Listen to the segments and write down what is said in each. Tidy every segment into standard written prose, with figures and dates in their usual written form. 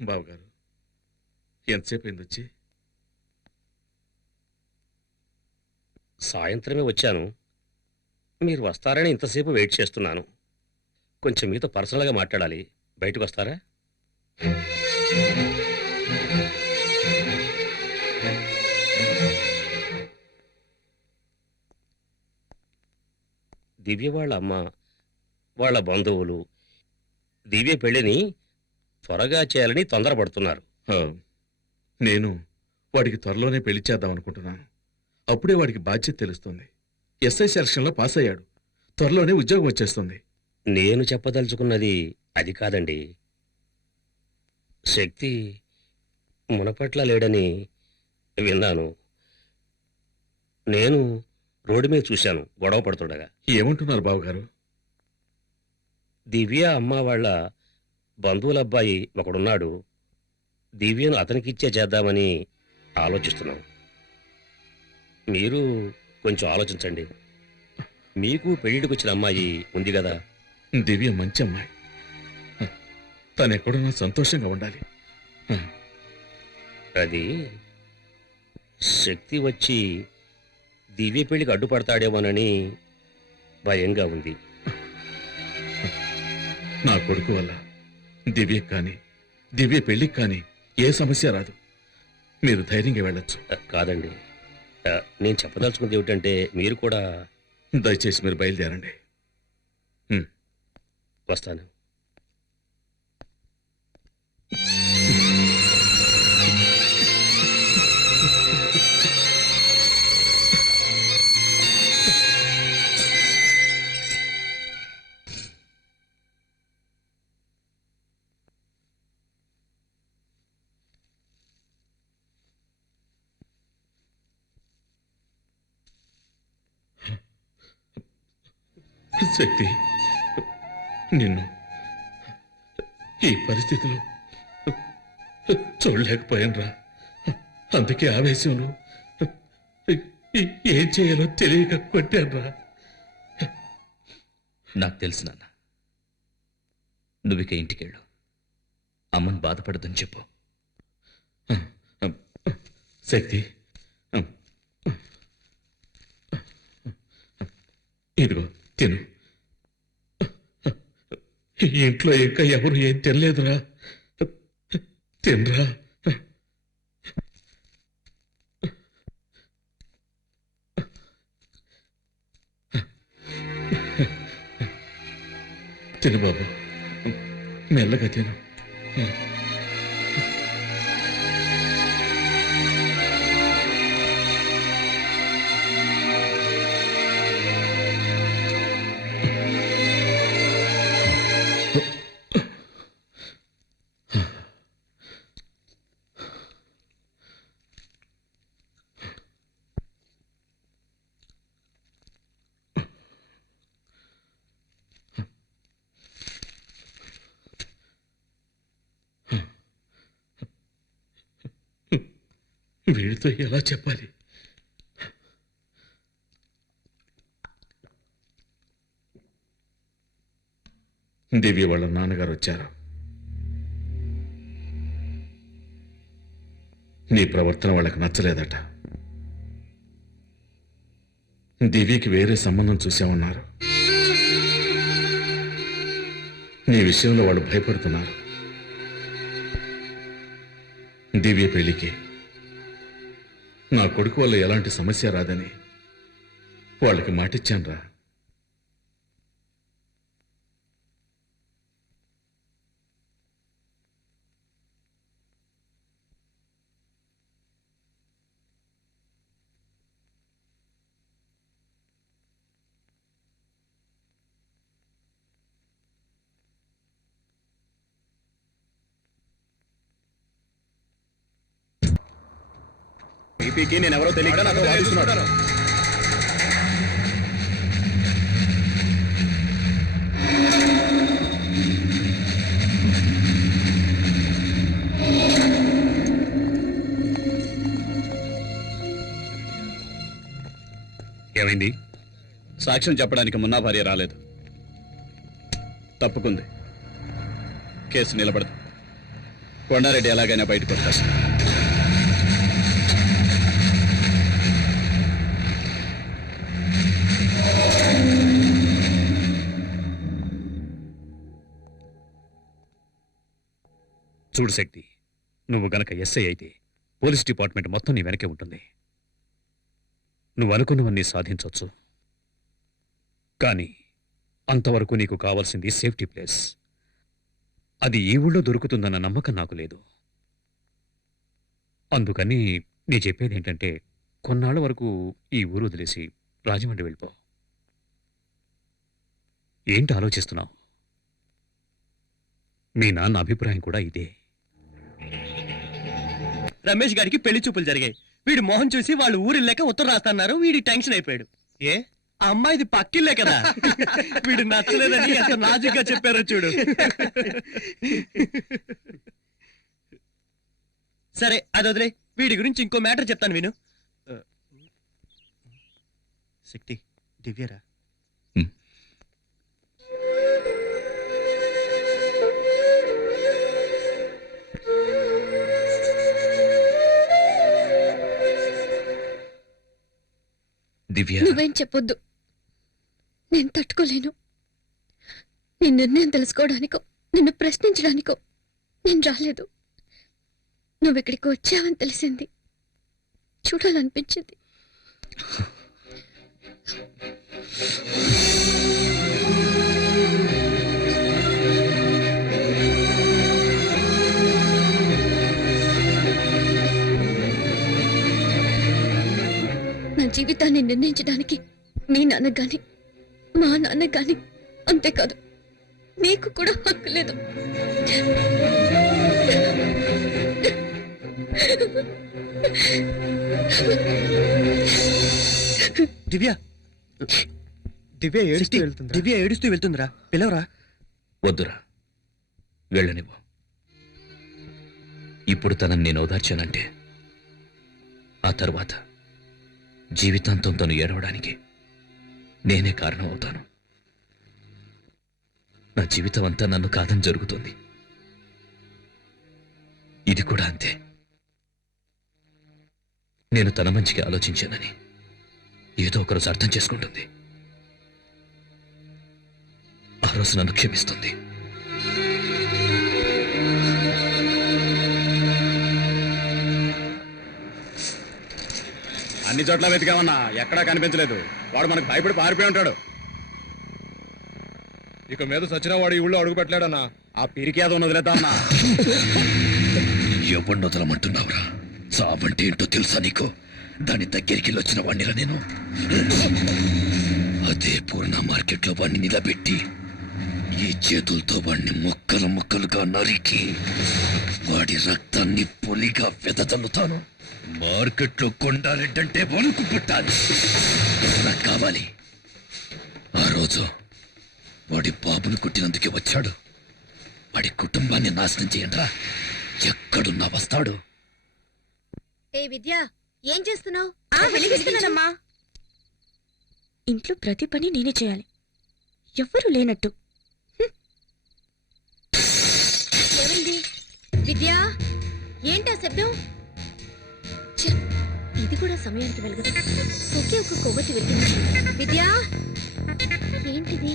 బావగారు ఎంతసేపు అయింది వచ్చి? సాయంత్రమే వచ్చాను. మీరు వస్తారని ఇంతసేపు వెయిట్ చేస్తున్నాను. కొంచెం మీతో పర్సనల్గా మాట్లాడాలి. బయటకు వస్తారా? దివ్య వాళ్ళ అమ్మ, వాళ్ళ బంధువులు దివ్య పెళ్లిని త్వరగా చేయాలని తొందరపడుతున్నారు. ఆ, నేను వాడికి త్వరలోనే పెళ్లి చేద్దాం అనుకుంటున్నాను. అప్పుడే వాడికి బాధ్యత తెలుస్తుంది. ఎస్ఐ సెలక్షన్లో పాస్ అయ్యాడు. త్వరలోనే ఉద్యోగం వచ్చేస్తుంది. నేను చెప్పదలుచుకున్నది అది కాదండి. శక్తి మునపట్ల లేడని విన్నాను. నేను రోడ్డు మీద చూశాను గొడవ పడుతుండగా. ఏమంటున్నారు బావగారు? దివ్య అమ్మ వాళ్ళ బంధువుల అబ్బాయి ఒకడున్నాడు. దివ్యను అతనికిచ్చే చేద్దామని ఆలోచిస్తున్నాం. మీరు కొంచెం ఆలోచించండి. మీకు పెళ్లిడికి వచ్చిన అమ్మాయి ఉంది కదా. దివ్య మంచి అమ్మాయి. తను ఎక్కడున్నా సంతోషంగా ఉండాలి. అది శక్తి వచ్చి దివ్య పెళ్లికి అడ్డుపడతాడేమోనని భయంగా ఉంది. నా కొడుకు వల్ల దివ్యకి కానీ దివ్య పెళ్లికి కానీ ఏ సమస్య రాదు. మీరు ధైర్యంగా వెళ్ళొచ్చు. కాదండి, నేను చెప్పదలుచుకుంది ఏమిటంటే మీరు కూడా దయచేసి మీరు బయలుదేరండి. వస్తాను. శక్తి, నిన్ను ఈ పరిస్థితిలో చూడలేకపోయానురా. అందుకే ఆవేశంలో ఏం చేయాలో తెలియక కొట్టానురా. నాకు తెలుసు నాన్న. నువ్విక ఇంటికెళ్ళు. అమ్మని బాధపడదని చెప్పు. శక్తి, ఇదిగో తిను. ఇంట్లో ఇంకా ఎవరు ఏం తినలేదురా. తినరా. తిను బాబు, మెల్లగా తిను. వీడితో ఎలా చెప్పాలి? దివ్య వాళ్ళ నాన్నగారు వచ్చారు. నీ ప్రవర్తన వాళ్ళకి నచ్చలేదట. దివ్యకి వేరే సంబంధం చూసామన్నారు. నీ విషయంలో వాళ్ళు భయపడుతున్నారు. దివ్య పెళ్లికి నా కొడుకు వల్ల ఎలాంటి సమస్య రాదని వాళ్ళకి మాటిచ్చానురా. టీపీకి నేనెవరో తెలియక నాతో వాదిస్తున్నాడు. ఏమైంది? సాక్ష్యం చెప్పడానికి మున్నా భార్య రాలేదు. తప్పుకుంది. కేసు నిలబడదు. కొండారెడ్డి ఎలాగైనా బయటకు వస్తారు. చూడు శక్తి, నువ్వు గనక ఎస్ఐ అయితే పోలీస్ డిపార్ట్మెంట్ మొత్తం నీ వెనకే ఉంటుంది. నువ్వు అనుకున్నవన్నీ సాధించవచ్చు. కానీ అంతవరకు నీకు కావాల్సింది సేఫ్టీ ప్లేస్. అది ఈ ఊళ్ళో దొరుకుతుందన్న నమ్మకం నాకు లేదు. అందుకని నీ చెప్పేది ఏంటంటే కొన్నాళ్ల వరకు ఈ ఊరు వదిలేసి రాజమండ్రి వెళ్ళిపో. ఏంటి ఆలోచిస్తున్నావు? మీ నాన్న అభిప్రాయం కూడా ఇదే. రమేష్ గారికి పెళ్లి చూపులు జరిగాయి. వీడి మోహన్ చూసి వాళ్ళు ఊరిల్లేక ఉత్తరం రాస్తున్నారు. వీడి టెన్షన్ అయిపోయాడు. ఏ ఆ అమ్మాయిది పక్కిల్లే కదా. వీడు నచ్చలేదని ఎంత నాజుగ్గా చెప్పారో చూడు. సరే అది వదిలే, వీడి గురించి ఇంకో మ్యాటర్ చెప్తాను విను. శక్తి, దివ్యరా? దివ్య, నువ్వేం చెప్పొద్దు, నేను తట్టుకోలేను. నీ నిర్ణయం తెలుసుకోవడానికో నిన్ను ప్రశ్నించడానికో నేను రాలేదు. నువ్వు ఇక్కడికి వచ్చావని తెలిసింది, చూడాలనిపించింది. నా జీవితాన్ని నిర్ణయించడానికి మీ నాన్న గాని మా నాన్న గాని, అంతేకాదు నీకు కూడా హక్కు లేదు. దివ్య, దివ్య ఏడుస్తూ వెళ్తుంది. దివ్య ఏడుస్తూ వెళ్తుందిరా, పిలవరా. వద్దురా, వెళ్ళనివ్వు. ఇప్పుడు తనని నేను ఓదార్చానంటే ఆ తర్వాత జీవితాంతం తను ఏడవడానికి నేనే కారణం అవుతాను. నా జీవితం అంతా నన్ను కాదని జరుగుతుంది. ఇది కూడా అంతే. నేను తన మంచిగా ఆలోచించానని ఏదో ఒకరోజు అర్థం చేసుకుంటుంది. ఆ రోజు నన్ను క్షమిస్తుంది. అన్ని చోట్ల వెతికామన్నా, ఎక్కడా కనిపించలేదు. వాడు మనకు భయపడి పారిపోయి ఉంటాడు. ఇక మీద సచిన వాడు ఈ ఊళ్ళో అడుగు పెట్టలేడన్నా. ఆ పిరికి ఏదో వదిలేద్దామన్నా. ఎవరిని వదలమంటున్నావురా? సావంటే ఏంటో తెలుసా నీకు? దాని దగ్గరికి వచ్చిన వాడినిరా నేను. అదే పూర్ణ మార్కెట్లో వాడిని నిలబెట్టి ఈ చేతులతో వాడిని ముక్కలు ముక్కలుగా నరికి వాడి రక్తాన్ని పొలిగా వెదజల్లుతాను. మార్కెట్లో కొండారెడ్డంటే వణుకు పుట్టాలి. నాకు కావాలి. ఆ రోజు వాడి బాబును కుట్టినందుకే వచ్చాడు. వాడి కుటుంబాన్ని నాశనం చేయండిరా. ఎక్కడున్నా వస్తాడు. ఏ విద్య, ఏం చేస్తున్నావు? వెలిగిస్తున్నానమ్మా. ఇంట్లో ప్రతి పని నేనే చేయాలి, ఎవ్వరూ లేనట్టు. ఏమైంది విద్యా? ఏంటా శబ్దం? ఇది కూడా సమయానికి వెలగదు. ఒకే ఒక కొవ్వొత్తి వెళ్తుంది. విద్యా, ఏంటిది?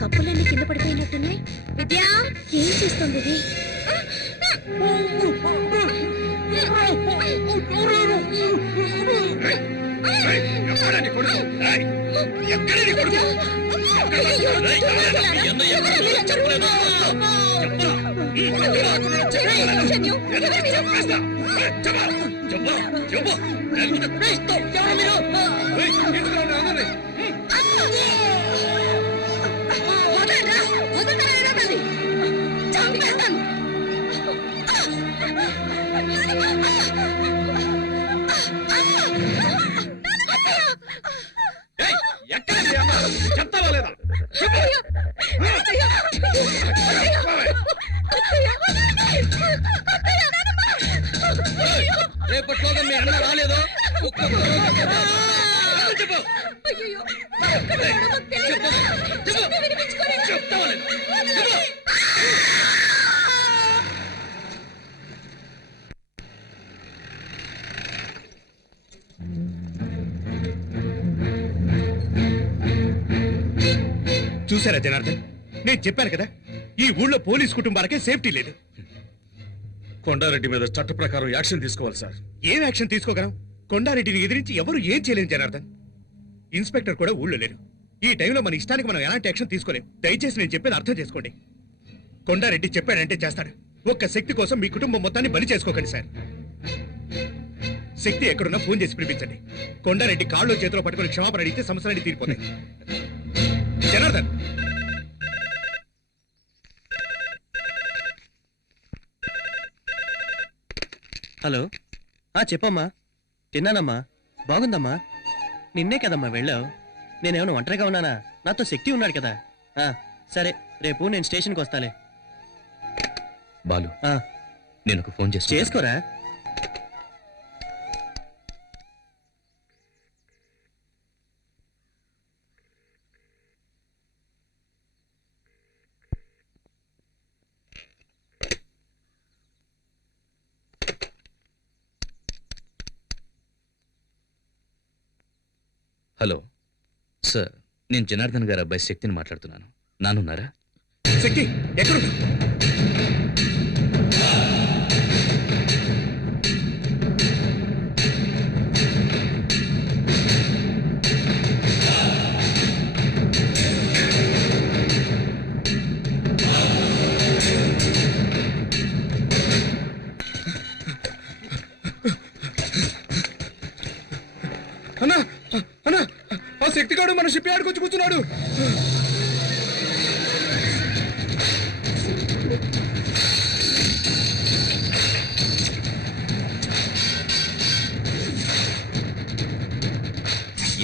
కప్పులన్నీ కింద పడిపోయినట్టున్నాయి. విద్యా, ఏం చేస్తుంది ఇది? చెప్తావా లేదా? రేపట్లోగా మీ అన్న రాలేదో చూసారా జనార్దన్, నేను చెప్పాను కదా, ఈ ఊళ్ళో పోలీస్ కుటుంబాలకే సేఫ్టీ లేదు. కొండారెడ్డి మీద చట్ట ప్రకారం యాక్షన్ తీసుకోవాలి సార్. ఏం యాక్షన్ తీసుకోగలం? కొండారెడ్డిని ఎదిరించి ఎవరు ఏం చేయలేరు జనార్దన్. ఇన్స్పెక్టర్ కూడా ఊళ్ళో లేరు. ఈ టైంలో మన ఇష్టానికి మనం ఎలాంటి యాక్షన్ తీసుకోలేం. దయచేసి నేను చెప్పేది అర్థం చేసుకోండి. కొండారెడ్డి చెప్పాడంటే చేస్తాడు. ఒక్క శక్తి కోసం మీ కుటుంబం మొత్తాన్ని బలి చేసుకోకండి సార్. శక్తి ఎక్కడున్నా ఫోన్ చేసి పిలిపించండి. కొండారెడ్డి కాళ్ళు చేతిలో పట్టుకుని క్షమాపణ అడిగితే సమస్యలన్నీ తీరిపోతాయి. జనార్దన్, హలో. చెప్పమ్మా. తిన్నానమ్మా. బాగుందమ్మా. నిన్నే కదమ్మా వెళ్ళావు. నేనేమైనా ఒంటరిగా ఉన్నానా? నాతో శక్తి ఉన్నాడు కదా. సరే, రేపు నేను స్టేషన్కి వస్తాలే. బాలు, ఆ, నేను ఒక ఫోన్ చేసి చేసుకోరా. హలో సార్, నేను జనార్దన్ గారి అబ్బాయి శక్తిని మాట్లాడుతున్నాను. నానున్నారా? శక్తి ఎక్కడున్నా? అన్నా అన్నా, ఆ శక్తిగాడు మన షిప్ యార్డ్కి వచ్చి కూర్చున్నాడు.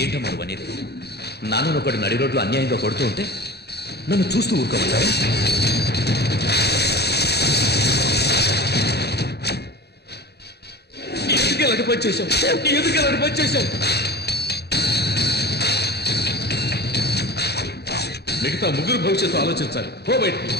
ఏంటో మరి అనేది? నాన్న ఒకటి నడి రోడ్లు అన్యాయంగా కొడుతూ ఉంటే నన్ను చూస్తూ ఊరుకోమంటారు? ఎందుకు ఇలాంటి పని చేశావు? ఎందుకు ఇలాంటి పని చేశావు? మిగతా ముగ్గురు భవిష్యత్తు ఆలోచించాలి. పో బయటికి.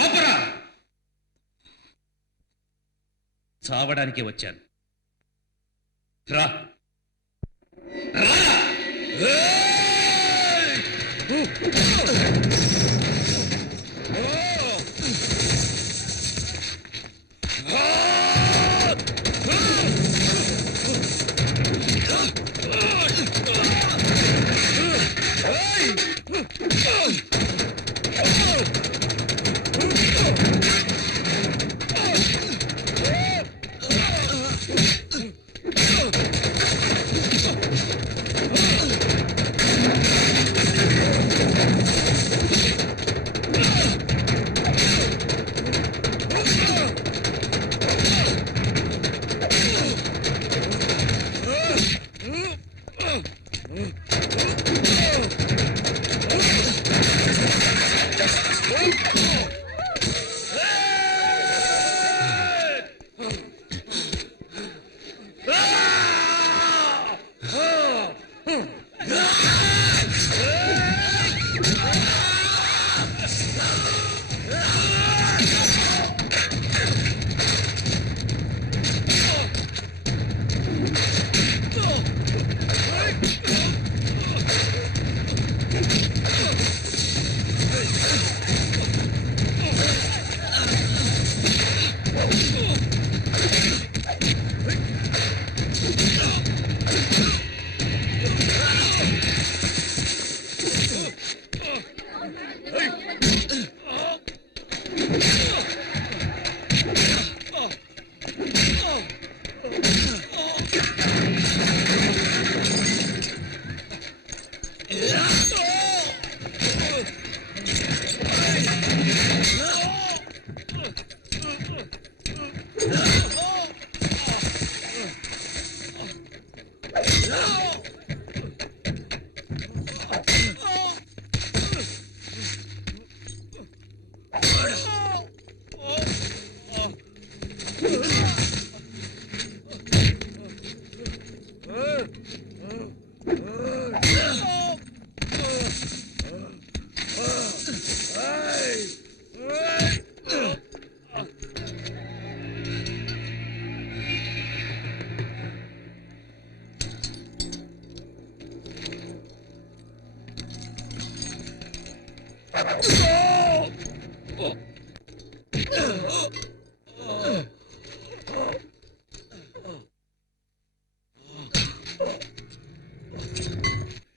ఆపరా! చావడానికి వచ్చాను. రా.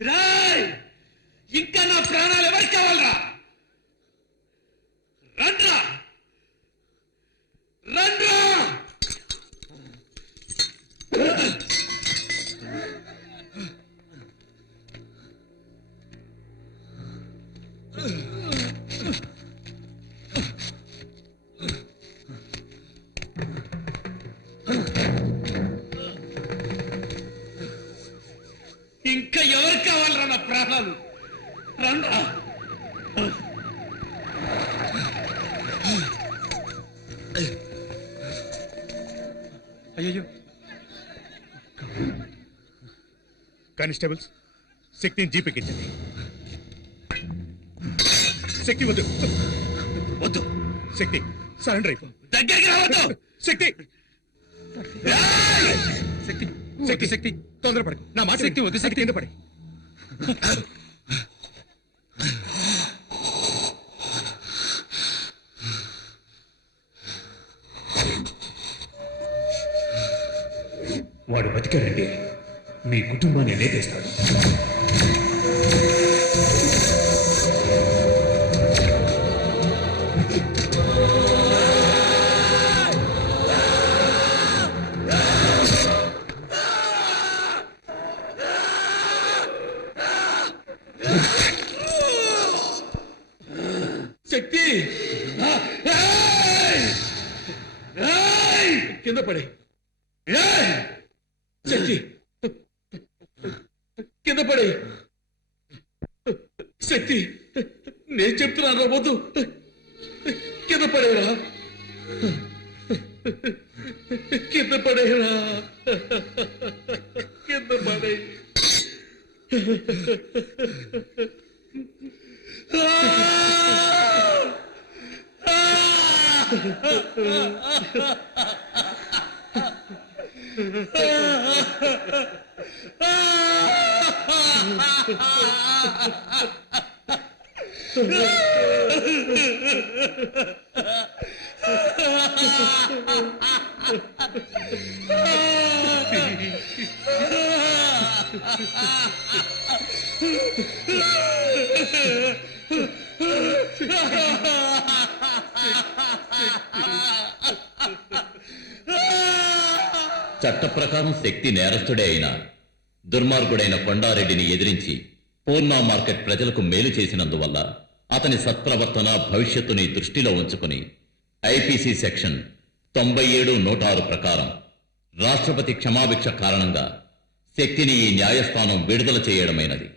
రాయ్ ఇంకా నా ప్రాణాలు ఎవరికి కావాలరా రండ్రా రండ్రా ఇంకా ఎవరు కావాలరా నా ప్రాణాలు రండ్రా అయ్యో కానిస్టేబుల్స్ శక్తిని జీపెక్కించండి. శక్తి వద్దు వద్దు. శక్తి సరెండర్ అయిపో. దగ్గరికి రావద్దు శక్తి శక్తి శక్తి శక్తి తొందరపడకు. నా మాట శక్తి వద్దు. శక్తి కింద పడి. వాడు బతికాడండి మీ కుటుంబాన్ని లేపేస్తాడు. శక్తి కింద పడే శక్తి కింద పడే శక్తి నేను చెప్తున్నాను వద్దు కింద పడేరా కింద పడేరా కింద పడే చట్ట ప్రకారం శక్తి నేరస్తుడే అయినా దుర్మార్గుడైన కొండారెడ్డిని ఎదిరించి పూర్ణ మార్కెట్ ప్రజలకు మేలు చేసినందువల్ల అతని సత్ప్రవర్తన భవిష్యత్తుని దృష్టిలో ఉంచుకుని ఐపీసీ సెక్షన్ 97(106) ప్రకారం రాష్ట్రపతి క్షమాభిక్ష కారణంగా శక్తిని ఈ న్యాయస్థానం విడుదల చేయడమైనది.